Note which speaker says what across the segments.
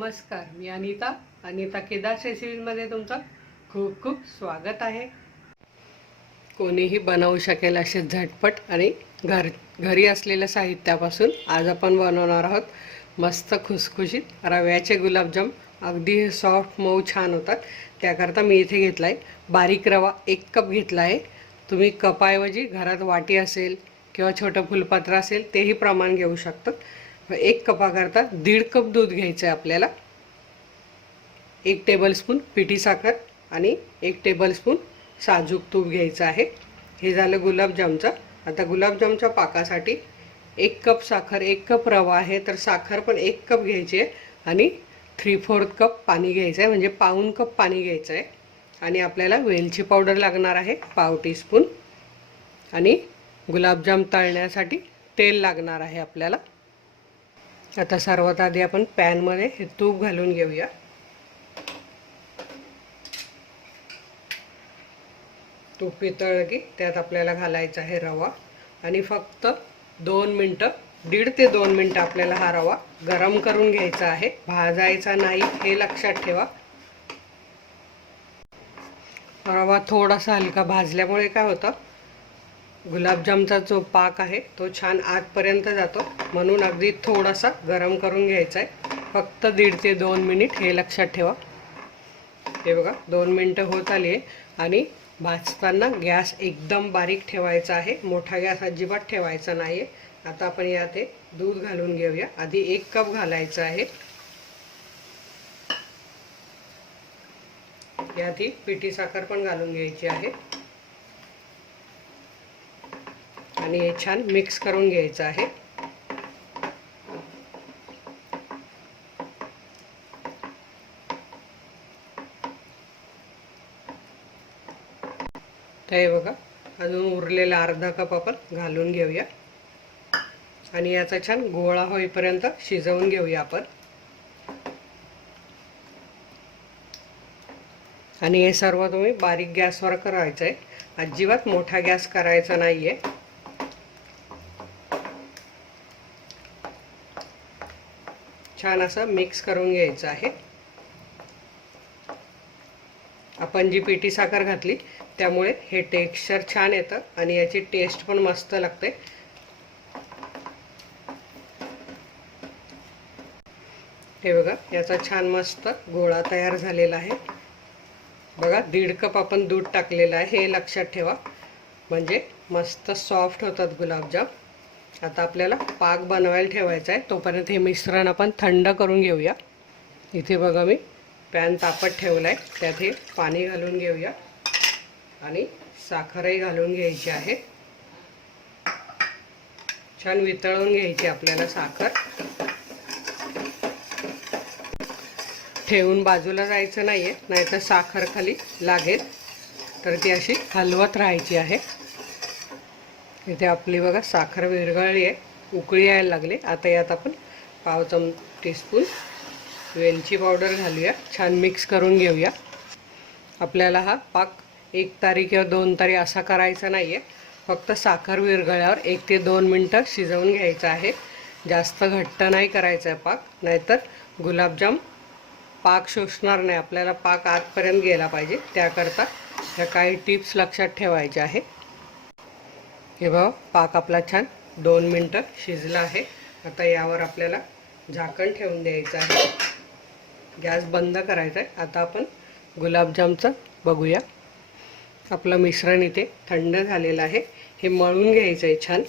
Speaker 1: नमस्कार मी अनिता. अनिता केदार रेसिपीमध्ये तुमचं खूप खूप स्वागत आहे. कोणीही बनवू शकेल असे झटपट आणि घर घरी असलेल्या साहित्यापासून आज आपण बनवणार आहोत मस्त खुसखुशीत रव्याचे गुलाबजाम. अगदी सॉफ्ट मऊ छान होतात. त्याकरता मी इथे घेतला आहे बारीक रवा एक कप घेतला आहे तुम्ही कपाऐवजी घरात वाटी असेल किंवा छोटं फुलपात्र असेल तेही प्रमाण घेऊ शकतात. एक कपाकरता दीड कप दूध घ्यायचं आहे आपल्याला. एक टेबलस्पून पिठी साखर आणि एक टेबलस्पून साजूक तूप घ्यायचं आहे. हे झालं गुलाबजामचं आता गुलाबजामच्या पाकासाठी एक कप साखर एक कप रवा आहे तर साखर पण एक कप घ्यायची आहे आणि थ्री फोर्थ कप पाणी घ्यायचं आहे म्हणजे पाऊन कप पाणी घ्यायचं आहे आणि आपल्याला वेलची पावडर लागणार आहे पाव टीस्पून आणि गुलाबजाम तळण्यासाठी तेल लागणार आहे आपल्याला. आता सर्वात आधी आपण पॅनमध्ये हे तूप घालून घेऊया. तूप पितळलं की त्यात आपल्याला घालायचा आहे रवा. आणि फक्त दोन मिनटं दीड ते दोन मिनटं आपल्याला हा रवा गरम करून घ्यायचा आहे. भाजायचा नाही हे लक्षात ठेवा. रवा थोडासा हलका भाजल्यामुळे काय होतं? गुलाबजामचा जो पाक आहे तो छान आतपर्यंत जातो. म्हणून अगदी थोडासा गरम करून घ्यायचा आहे फक्त दीड ते दोन मिनिट हे लक्षात ठेवा. हे बघा दोन मिनटं होत आली आहे आणि भाजताना गॅस एकदम बारीक ठेवायचा आहे. मोठा गॅस अजिबात ठेवायचा नाही आहे आता आपण यात हे दूध घालून घेऊया. आधी एक कप घालायचं आहे. यात ही पिठी साखर पण घालून घ्यायची आहे. आणि हे छान मिक्स करून घ्यायचं आहे. तर हे बघा अजून उरलेला अर्धा कप आपण घालून घेऊया. आणि याचा छान गोळा होईपर्यंत शिजवून घेऊया आपण. आणि हे सर्व तुम्ही बारीक गॅसवर करायचं आहे अजिबात मोठा गॅस करायचा नाही आहे छान असं मिक्स करून घ्यायचं आहे. आपण जी पिठी साखर घातली त्यामुळे हे टेक्स्चर छान येतं आणि याची टेस्ट पण मस्त लागते. हे बघा याचा छान मस्त गोळा तयार झालेला आहे. बघा दीड कप आपण दूध टाकलेलं आहे हे लक्षात ठेवा. म्हणजे मस्त सॉफ्ट होतात गुलाबजाम. आता आपल्याला पाक बनवायला ठेवायचा आहे. तोपर्यंत हे मिश्रण आपण थंड करून घेऊया. इथे बघा मी पॅन तापत ठेवला आहे त्यात हे पाणी घालून घेऊया. आणि साखरही घालून घ्यायची आहे. छान वितळून घ्यायची आपल्याला साखर. ठेवून बाजूला जायचं नाही आहे नाहीतर साखर खाली लागेल. तर ती अशी हलवत राहायची आहे. इथे आपली बघा साखर विरघळली आहे. उकळी यायला लागली. आता यात आपण पाव चम टीस्पून वेलची पावडर घालूया. छान मिक्स करून घेऊया. आपल्याला हा पाक एक तारी किंवा दोन तारी असा करायचा नाही आहे फक्त साखर विरघळल्यावर एक ते दोन मिनटं शिजवून घ्यायचं आहे. जास्त घट्ट नाही करायचा आहे पाक. नाहीतर गुलाबजाम पाक शोषणार नाही. आपल्याला पाक आतपर्यंत गेला पाहिजे. त्याकरता ह्या काही टिप्स लक्षात ठेवायच्या आहे. हे बघा पाक आपला छान दोन मिनटं शिजला आहे. आता यावर आपल्याला झाकण ठेवून द्यायचं आहे. गॅस बंद करायचा आहे. आता आपण गुलाबजामचं बघूया. आपलं मिश्रण इथे थंड झालेलं आहे. हे मळून घ्यायचं आहे छान.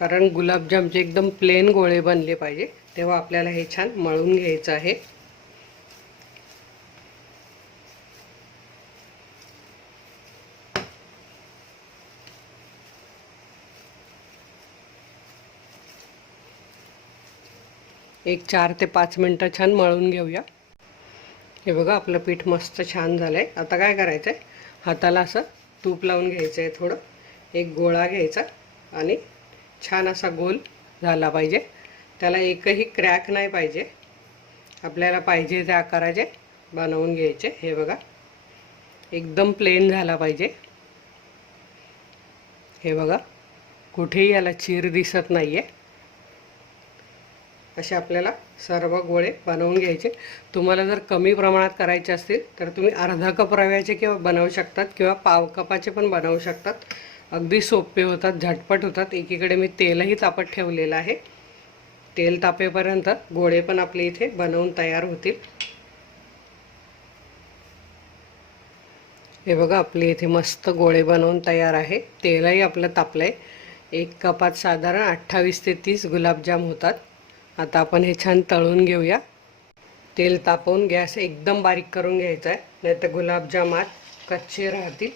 Speaker 1: कारण गुलाबजामचे एकदम प्लेन गोळे बनले पाहिजे. तेव्हा आपल्याला हे छान मळून घ्यायचं आहे. एक चार ते पाच मिनटं छान मळून घेऊया. हे बघा आपलं पीठ मस्त छान झालं आहे आता काय करायचं आहे हाताला असं तूप लावून घ्यायचं आहे थोडं. एक गोळा घ्यायचा आणि छान असा गोल झाला पाहिजे. त्याला एकही क्रॅक नाही पाहिजे. आपल्याला पाहिजे त्या आकाराचे बनवून घ्यायचे. हे बघा एकदम प्लेन झाला पाहिजे. हे बघा कुठेही याला चीर दिसत नाही आहे असे आपल्याला सर्व गोळे बनवून घ्यायचे. तुम्हाला जर कमी प्रमाणात करायचे असतील तर तुम्ही अर्धा कप रव्याचे किंवा बनवू शकतात किंवा पाव कपाचे पण बनवू शकतात. अगदी सोपे होतात झटपट होतात. एकीकडे मी तेलही तापत ठेवलेलं आहे. तेल तापेपर्यंत गोळे पण आपले इथे बनवून तयार होतील. हे बघा आपले इथे मस्त गोळे बनवून तयार आहे. तेलही आपलं तापलं आहे एक कपात साधारण अठ्ठावीस ते तीस गुलाबजाम होतात. आता आपण हे छान तळून घेऊया. तेल तापवून गॅस एकदम बारीक करून घ्यायचा आहे. नाही तर गुलाबजाम आत कच्चे राहतील.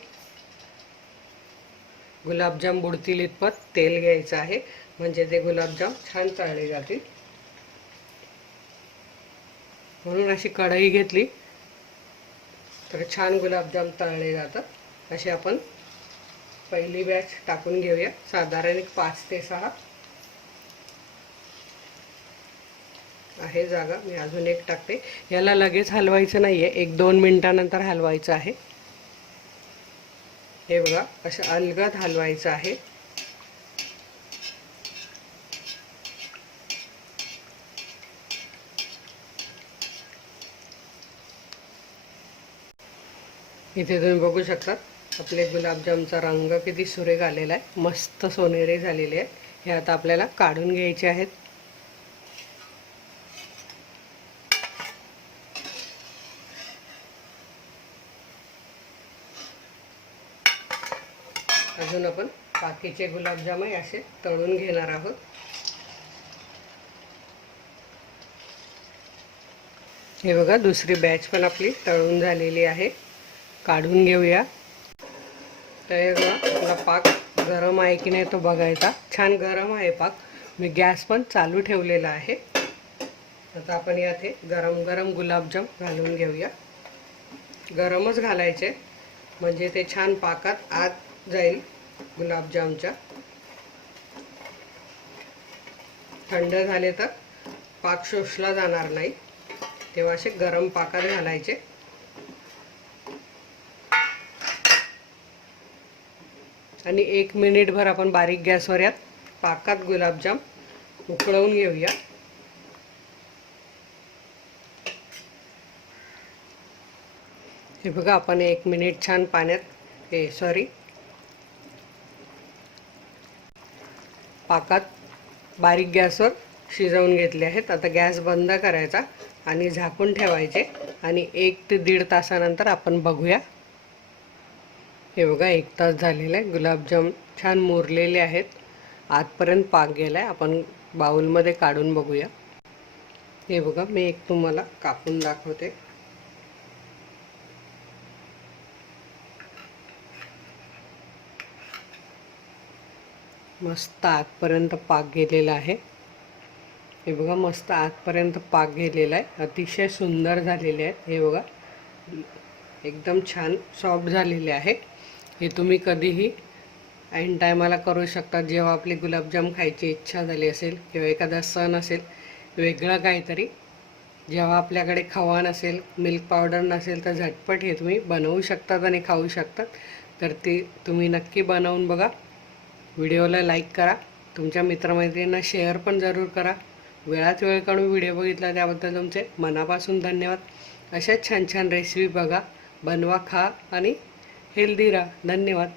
Speaker 1: गुलाबजाम बुडतील इतपत तेल घ्यायचं आहे. म्हणजे ते गुलाबजाम छान तळले जातील. म्हणून अशी कढई घेतली. तर छान गुलाबजाम तळले जातात. असे आपण पहिली बॅच टाकून घेऊया. साधारण एक पाच ते सहा आहे जागा. मी अजून एक टाकते. याला लगेच हलवायचं नाही आहे एक दोन मिनटानंतर हलवायचं आहे. हे बघा असं अलगद हलवायचं आहे. इथे तुम्ही बघू शकता आपले गुलाबजामचा रंग किती सुरेख आलेला आहे. मस्त सोनेरी झालेले आहेत हे आता आपल्याला काढून घ्यायचे आहेत. अजून आपण बाकीचे गुलाबजामही असे तळून घेणार आहोत. हे बघा दुसरी बॅच पण आपली तळून झालेली आहे. काढून घेऊया. तर हे बघा आपला पाक गरम आहे की नाही तो बघायचा. छान गरम आहे पाक. मी गॅस पण चालू ठेवलेला आहे. आता आपण यात हे गरम गरम गुलाबजाम घालून घेऊया. गरमच घालायचे. म्हणजे ते छान पाकात आत जाईल गुलाबजामच्या. थंड झाले तर पाक शोषला जाणार नाही. तेव्हा असे गरम पाकात घालायचे. आणि एक मिनिटभर आपण बारीक गॅसवर यात पाकात गुलाबजाम उकळवून घेऊया. हे बघा आपण एक मिनिट छान पाण्यात हे सॉरी पाकात बारीक गॅसवर शिजवून घेतले आहेत. आता गॅस बंद करायचा आणि झाकून ठेवायचे आणि एक ते दीड तासानंतर आपण बघूया. हे बघा एक तास झालेला आहे. गुलाबजाम छान मुरलेले आहेत. आतपर्यंत पाक गेला आहे आपण बाउलमध्ये काढून बघूया. हे बघा मी एक तुम्हाला कापून दाखवते. मस्त आतपर्यंत पाक गेलेला आहे. हे बघा मस्त आतपर्यंत पाक गेलेला आहे. अतिशय सुंदर झालेले आहेत. हे बघा एकदम छान सॉफ्ट झालेले आहे. हे तुम्ही कधीही ऐन टायमाला करू शकता. जेव्हा आपली गुलाबजाम खायची इच्छा झाली असेल किंवा एखादा सण असेल वेगळं काहीतरी जेव्हा आपल्याकडे खवा नसेल मिल्क पावडर नसेल तर झटपट हे तुम्ही बनवू शकतात आणि खाऊ शकतात. तर ते तुम्ही नक्की बनवून बघा. व्हिडिओला लाईक करा. तुमच्या मित्रमैत्रिणींना शेअर पण जरूर करा. वेळात वेळ काढून व्हिडिओ बघितला त्याबद्दल तुमचे मनापासून धन्यवाद. अशाच छान छान रेसिपी बघा. बनवा खा आणि हेल्दी राहा. धन्यवाद.